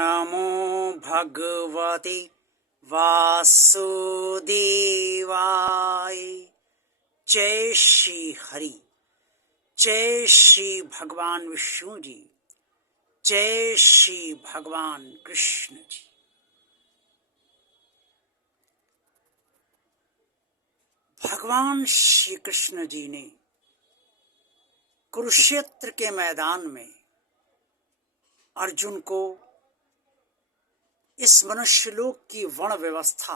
नमो भगवते वासुदेवाय। जय श्री हरि, जय श्री भगवान विष्णु जी, जय श्री भगवान कृष्ण जी। भगवान श्री कृष्ण जी ने कुरुक्षेत्र के मैदान में अर्जुन को इस मनुष्यलोक की वर्ण व्यवस्था,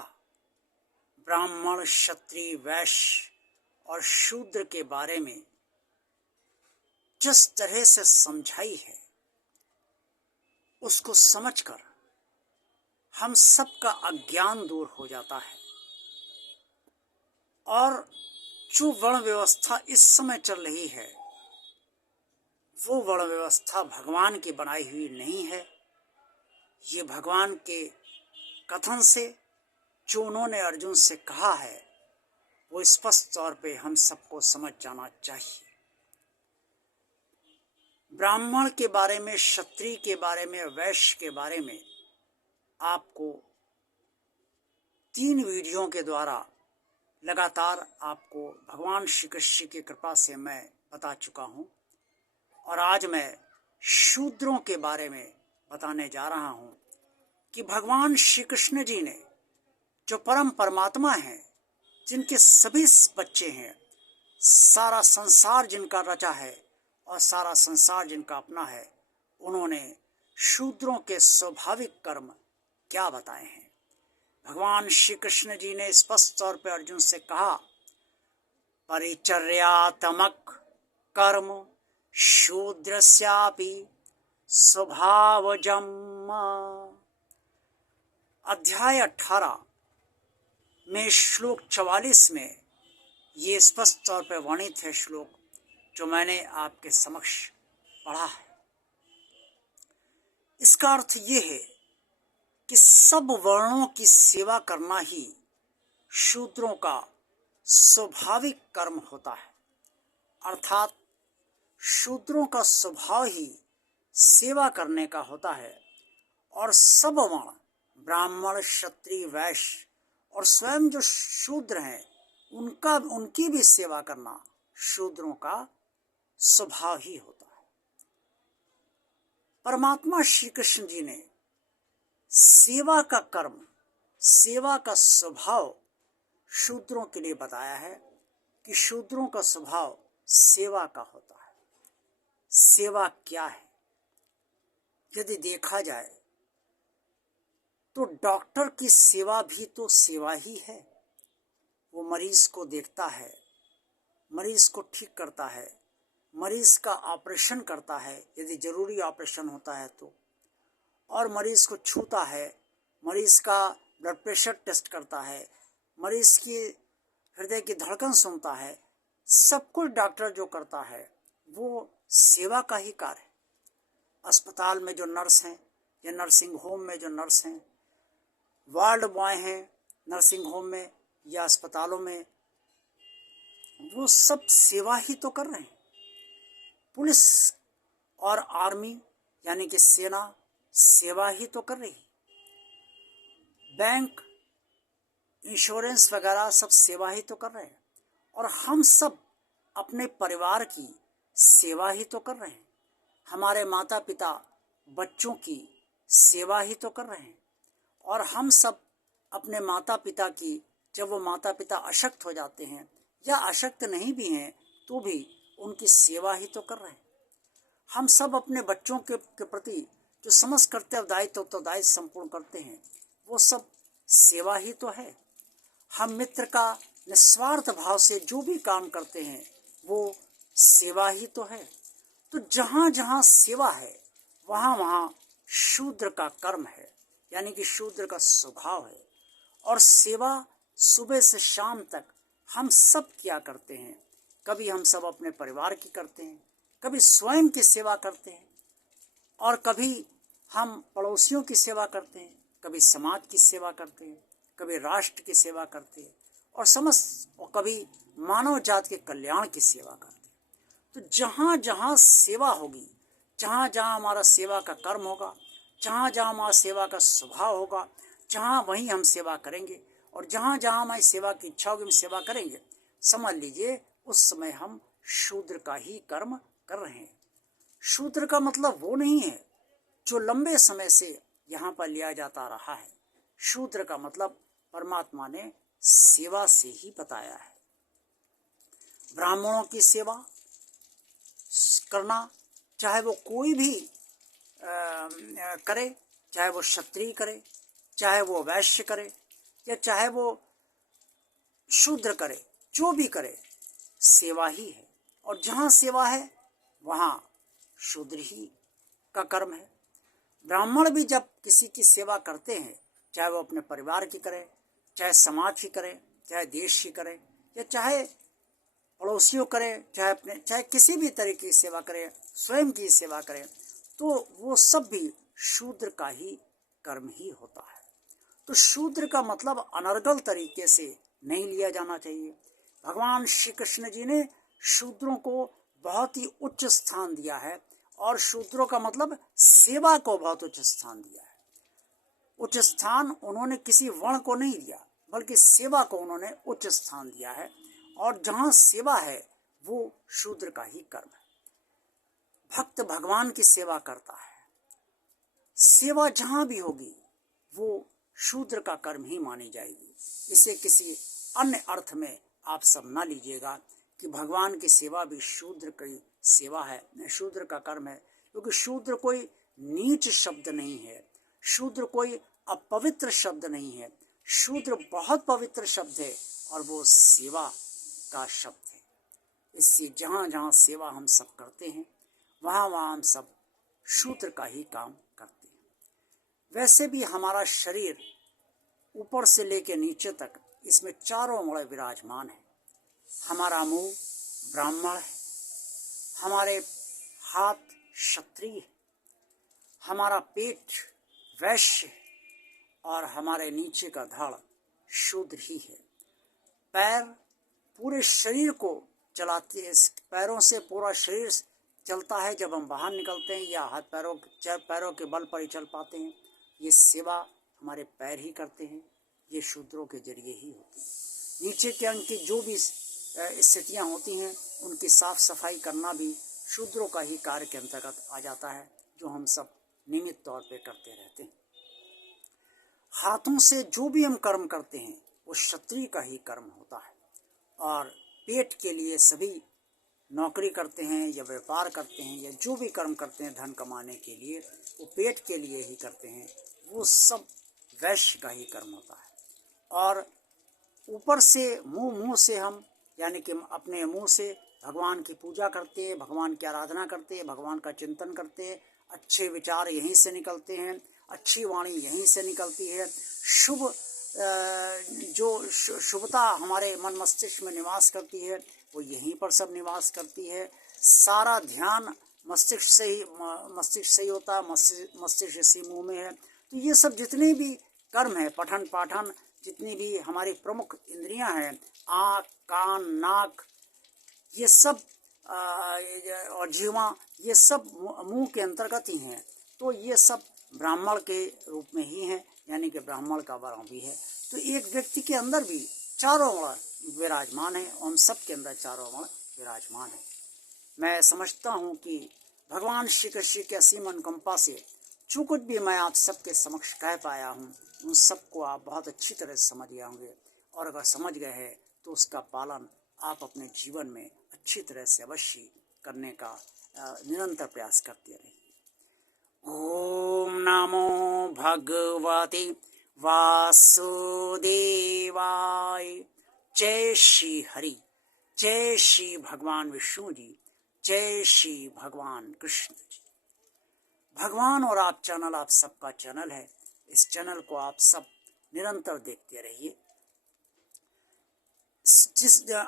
ब्राह्मण, क्षत्रिय, वैश्य और शूद्र के बारे में जिस तरह से समझाई है, उसको समझकर हम सबका अज्ञान दूर हो जाता है। और जो वर्ण व्यवस्था इस समय चल रही है, वो वर्ण व्यवस्था भगवान की बनाई हुई नहीं है। ये भगवान के कथन से जो उन्होंने अर्जुन से कहा है, वो स्पष्ट तौर पे हम सबको समझ जाना चाहिए। ब्राह्मण के बारे में, क्षत्रिय के बारे में, वैश्य के बारे में आपको 3 वीडियो के द्वारा लगातार आपको भगवान श्री कृष्ण की कृपा से मैं बता चुका हूँ। और आज मैं शूद्रों के बारे में बताने जा रहा हूँ कि भगवान श्री कृष्ण जी ने, जो परम परमात्मा हैं, जिनके सभी बच्चे हैं, सारा संसार जिनका रचा है और सारा संसार जिनका अपना है, उन्होंने शूद्रों के स्वाभाविक कर्म क्या बताए हैं। भगवान श्री कृष्ण जी ने स्पष्ट तौर पर अर्जुन से कहा, परिचर्यात्मक कर्म शूद्रस्यापि स्वभावजम्। अध्याय 18 में श्लोक 44 में ये स्पष्ट तौर पर वर्णित है श्लोक, जो मैंने आपके समक्ष पढ़ा है। इसका अर्थ ये है कि सब वर्णों की सेवा करना ही शूद्रों का स्वाभाविक कर्म होता है। अर्थात शूद्रों का स्वभाव ही सेवा करने का होता है। और सब वर्ण, ब्राह्मण, क्षत्रिय, वैश्य और स्वयं जो शूद्र हैं, उनकी भी सेवा करना शूद्रों का स्वभाव ही होता है। परमात्मा श्री कृष्ण जी ने सेवा का कर्म, सेवा का स्वभाव शूद्रों के लिए बताया है कि शूद्रों का स्वभाव सेवा का होता है। सेवा क्या है? यदि देखा जाए तो डॉक्टर की सेवा भी तो सेवा ही है। वो मरीज को देखता है, मरीज को ठीक करता है, मरीज का ऑपरेशन करता है यदि जरूरी ऑपरेशन होता है तो, और मरीज को छूता है, मरीज का ब्लड प्रेशर टेस्ट करता है, मरीज की हृदय की धड़कन सुनता है। सब कुछ डॉक्टर जो करता है वो सेवा का ही कार्य है। अस्पताल में जो नर्स हैं या नर्सिंग होम में जो नर्स हैं, वार्ड बॉय हैं नर्सिंग होम में या अस्पतालों में, वो सब सेवा ही तो कर रहे हैं। पुलिस और आर्मी यानी कि सेना सेवा ही तो कर रही है। बैंक, इंश्योरेंस वगैरह सब सेवा ही तो कर रहे हैं। और हम सब अपने परिवार की सेवा ही तो कर रहे हैं। हमारे माता पिता बच्चों की सेवा ही तो कर रहे हैं। और हम सब अपने माता पिता की, जब वो माता पिता अशक्त हो जाते हैं या अशक्त नहीं भी हैं तो भी उनकी सेवा ही तो कर रहे हैं। हम सब अपने बच्चों के प्रति जो समस्त कर्तव्य दायित्व संपूर्ण करते हैं, वो सब सेवा ही तो है। हम मित्र का निस्वार्थ भाव से जो भी काम करते हैं, वो सेवा ही तो है। तो जहाँ जहाँ सेवा है, वहाँ वहाँ शूद्र का कर्म है, यानी कि शूद्र का स्वभाव है। और सेवा सुबह से शाम तक हम सब क्या करते हैं। कभी हम सब अपने परिवार की करते हैं, कभी स्वयं की सेवा करते हैं, और कभी हम पड़ोसियों की सेवा करते हैं, कभी समाज की सेवा करते हैं, कभी राष्ट्र की सेवा करते हैं, और कभी मानव जात के कल्याण की सेवा करते हैं। तो जहाँ जहाँ सेवा होगी, जहाँ जहाँ हमारा सेवा का कर्म होगा, जहाँ जहाँ हमारा सेवा का स्वभाव होगा, जहाँ वहीं हम सेवा करेंगे, और जहाँ जहाँ हमारी सेवा की इच्छा होगी हम सेवा करेंगे। समझ लीजिए उस समय हम शूद्र का ही कर्म कर रहे हैं। शूद्र का मतलब वो नहीं है जो लंबे समय से यहाँ पर लिया जाता रहा है। शूद्र का मतलब परमात्मा ने सेवा से ही बताया है। ब्राह्मणों की सेवा करना, चाहे वो कोई भी करे, चाहे वो क्षत्रिय करे, चाहे वो वैश्य करे, या चाहे वो शूद्र करे, जो भी करे, सेवा ही है। और जहाँ सेवा है वहाँ शूद्र ही का कर्म है। ब्राह्मण भी जब किसी की सेवा करते हैं, चाहे वो अपने परिवार की करे, चाहे समाज की करे, चाहे देश की करे, या चाहे पड़ोसियों करे, चाहे किसी भी तरीके की सेवा करे, स्वयं की सेवा करे, तो वो सब भी शूद्र का ही कर्म ही होता है। तो शूद्र का मतलब अनर्गल तरीके से नहीं लिया जाना चाहिए। भगवान श्री कृष्ण जी ने शूद्रों को बहुत ही उच्च स्थान दिया है, और शूद्रों का मतलब सेवा को बहुत उच्च स्थान दिया है। उच्च स्थान उन्होंने किसी वर्ण को नहीं दिया, बल्कि सेवा को उन्होंने उच्च स्थान दिया है। और जहाँ सेवा है वो शूद्र का ही कर्म है। भक्त भगवान की सेवा करता है, सेवा जहाँ भी होगी वो शूद्र का कर्म ही मानी जाएगी। इसे किसी अन्य अर्थ में आप सब ना लीजिएगा कि भगवान की सेवा भी शूद्र की सेवा है, शूद्र का कर्म है, क्योंकि शूद्र कोई नीच शब्द नहीं है, शूद्र कोई अपवित्र शब्द नहीं है। शूद्र बहुत पवित्र शब्द है, और वो सेवा का शब्द है। इससे जहाँ जहाँ सेवा हम सब करते हैं वहाँ वहाँ हम सब शूद्र का ही काम करते हैं। वैसे भी हमारा शरीर ऊपर से लेकर नीचे तक इसमें चारों ओर विराजमान है। हमारा मुंह ब्राह्मण है, हमारे हाथ क्षत्रिय, हमारा पेट वैश्य, और हमारे नीचे का धड़ शूद्र ही है। पैर पूरे शरीर को चलाते हैं, पैरों से पूरा शरीर चलता है जब हम बाहर निकलते हैं, या हाथ पैरों के बल पर ही चल पाते हैं। ये सेवा हमारे पैर ही करते हैं, ये शूद्रों के जरिए ही होती है। नीचे के अंग की जो भी स्थितियाँ होती हैं उनकी साफ सफाई करना भी शूद्रों का ही कार्य के अंतर्गत आ जाता है, जो हम सब नियमित तौर पे करते रहते हैं। हाथों से जो भी हम कर्म करते हैं वो क्षत्रिय का ही कर्म होता है। और पेट के लिए सभी नौकरी करते हैं या व्यापार करते हैं या जो भी कर्म करते हैं धन कमाने के लिए, वो पेट के लिए ही करते हैं, वो सब वैश्य का ही कर्म होता है। और ऊपर से मुंह से हम, यानी कि अपने मुंह से भगवान की पूजा करते हैं, भगवान की आराधना करते हैं, भगवान का चिंतन करते हैं, अच्छे विचार यहीं से निकलते हैं, अच्छी वाणी यहीं से निकलती है, जो शुभता हमारे मन मस्तिष्क में निवास करती है वो यहीं पर सब निवास करती है। सारा ध्यान मस्तिष्क से ही होता है, मस्तिष्क इसी मुंह में है। तो ये सब जितने भी कर्म है, पठन पाठन, जितनी भी हमारी प्रमुख इंद्रियां हैं, आँख कान नाक, ये सब और जीवा, ये सब मुंह के अंतर्गत ही हैं। तो ये सब ब्राह्मण के रूप में ही हैं, यानी कि ब्राह्मण का वर्ण भी है। तो एक व्यक्ति के अंदर भी चारों वर्ण विराजमान है, हम सब के अंदर चारों वर्ण विराजमान है। मैं समझता हूँ कि भगवान श्री कृष्ण के असीम अनुकंपा से जो कुछ भी मैं आप सबके समक्ष कह पाया हूँ उन सबको आप बहुत अच्छी तरह से समझ गए होंगे, और अगर समझ गए हैं तो उसका पालन आप अपने जीवन में अच्छी तरह से अवश्य करने का निरंतर प्रयास करते रहिए। ओम नमो भगवते वासुदेवाय। जय श्री हरि, जय श्री भगवान विष्णु जी, जय श्री भगवान कृष्ण जी। भगवान और आप चैनल आप सबका चैनल है, इस चैनल को आप सब निरंतर देखते रहिए।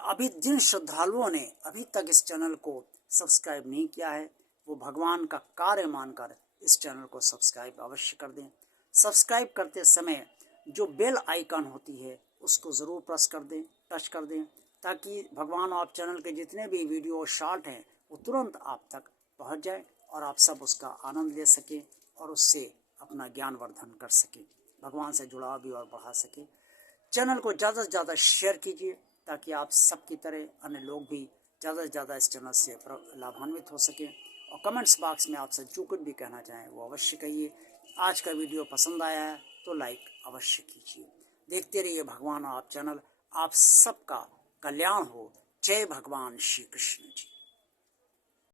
अभी जिन श्रद्धालुओं ने अभी तक इस चैनल को सब्सक्राइब नहीं किया है वो भगवान का कार्य मानकर इस चैनल को सब्सक्राइब अवश्य कर दें। सब्सक्राइब करते समय जो बेल आइकन होती है उसको ज़रूर प्रेस कर दें, टच कर दें, ताकि भगवान और आप चैनल के जितने भी वीडियो शॉर्ट हैं वो तुरंत आप तक पहुंच जाए और आप सब उसका आनंद ले सकें और उससे अपना ज्ञानवर्धन कर सके, भगवान से जुड़ाव भी और बढ़ा सके। चैनल को ज़्यादा से ज़्यादा शेयर कीजिए ताकि आप सबकी तरह अन्य लोग भी ज़्यादा से ज़्यादा इस चैनल से लाभान्वित हो सकें। और कमेंट्स बॉक्स में आपसे जो कुछ भी कहना चाहें वो अवश्य कहिए। आज का वीडियो पसंद आया है तो लाइक अवश्य कीजिए। देखते रहिए भगवान आप चैनल। आप सबका कल्याण हो। जय भगवान श्री कृष्ण जी।